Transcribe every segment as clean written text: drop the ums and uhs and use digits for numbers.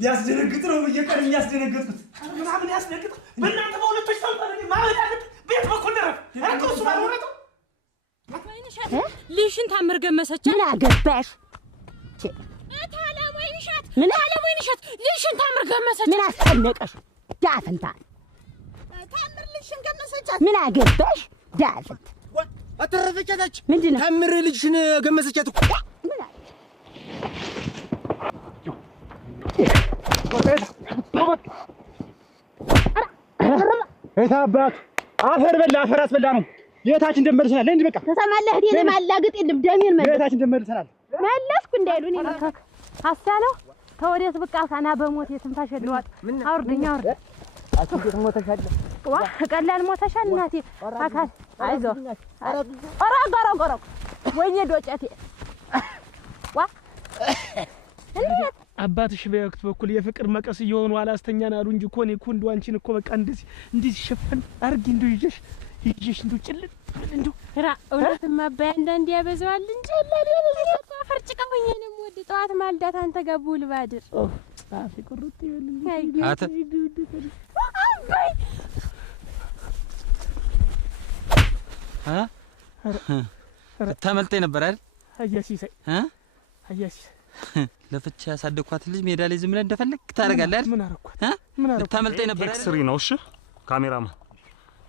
ሊያስደነግጥ ነው በየቀን የሚያስደነግጡት ምናምን ያስደነግጥ በእናንተ በሁለቶች ተንጠለኝ ማለት አለ ቤት በኩል ነረፍ አጥቶስ ባልወረቱ ልሽን ታምር ገመሰች ምን አገባሽ አታላ ወይንሻት ምን አለ ወይንሻት ልሽን ታምር ገመሰች ምን አስጨነቀሽ ዳፍንታ ታምር ልሽን ገመሰች ምን አገባሽ ዳፍንት አተረፈቻታች ምንድነው ታምር ልጅሽን ገመሰቻት እኮ ምን እታባት አፈር በላ አፈር አስበላ ነው የታችን ደመርሰናል እንዴ በቃ ተሰማለህ እኔ ማላግጥ የለም ደሜን መለስ የታችን ደመርሰናል መለስኩ እንዳይሉኝ ይልካክ አሳለው ተወዴት በቃ ካና በሞት የትንፋሽ ለዋጥ አውርደኛ አውርድ አትንዴት ሞተሻል ዋ ቀላል ሞተሻል እናቴ አካል አይዞ አራ ወይኔ ዶጨቴ ዋ እንዴት አባትሽ በወቅት በኩል የፍቅር መቀስ እየሆኑ አላስተኛን አሉ እንጂ እኮ እኔ እኮ እንደው አንቺን እኮ በቃ እንደዚህ ሸፈን አርጊ እንደው ይዤሽ እንደው ጭልጥ እንደው ራ እውነትማ አባይ አንዳንዴ ያበዛዋል እንጂ ለሌላ ፈርጭቃ ሆኜ ነው ወደ ጠዋት ማልዳት አንተ ጋር ቡል ባድር አፍ ቁርጥ ይበልኝ አተ ተመልጠኝ ነበር አይደል አያሲሳይ አያሲ ለፍቻ ያሳደኳት ልጅ ሜዳ ላይ ዝም ብለህ እንደፈለክ ታረጋለህ አይደል? ምን አረኳት ተመልጠኝ ነበር አይደል? ኤክስሪ ነው። እሺ ካሜራማን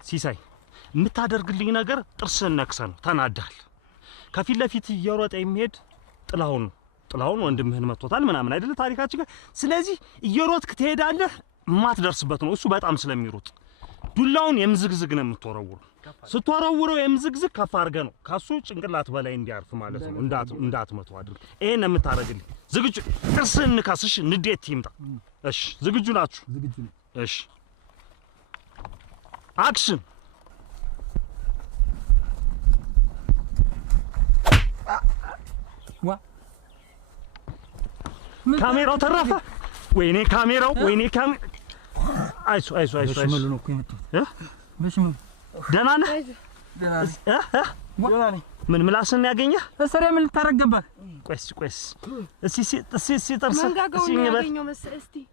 ሲሳይ የምታደርግልኝ ነገር ጥርስን ነክሰን ተናዳል። ከፊት ለፊት እየሮጠ የሚሄድ ጥላሁን ወንድምህን መጥቶታል ምናምን አይደል ታሪካችን ጋር። ስለዚህ እየሮጥክ ትሄዳለህ ማትደርስበት ነው እሱ በጣም ስለሚሮጥ ዱላውን የምዝግዝግ ነው የምትወረውረው። ስትወረውረው የምዝግዝግ ከፍ አድርገህ ነው ካሱ ጭንቅላት በላይ እንዲያርፍ ማለት ነው። እንዳትመተው አድርግ። ይሄን ነው የምታረግልኝ። ዝግጁ ጥርስን ንካስሽ ንዴት ይምጣ። እሺ ዝግጁ ናችሁ? ዝግጁ ነኝ። እሺ አክሽን። ዋ ካሜራው ተረፈ። ወይኔ ካሜራው ወይኔ አይሱ በሽመሉ ነው እኮ የመጣሁት በሽመሉ ደህና ነህ? ደህና ነኝ። ምን ምላስን ያገኘህ? እሰሪ ምን ልታረገባ? ቆይስ እስቲ ጥርስ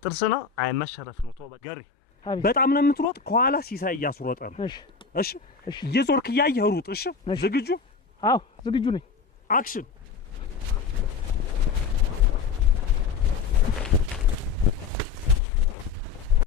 ጥርስ ነው። አይ መሸረፍ ነው። ተው በገሪ በጣም ነው የምትሮጥ። ከኋላ ሲሳይ እያስሮጠ ነው። እሺ እየዞርክ እያየህ ሩጥ። እሺ ዝግጁ? አዎ ዝግጁ ነኝ። አክሽን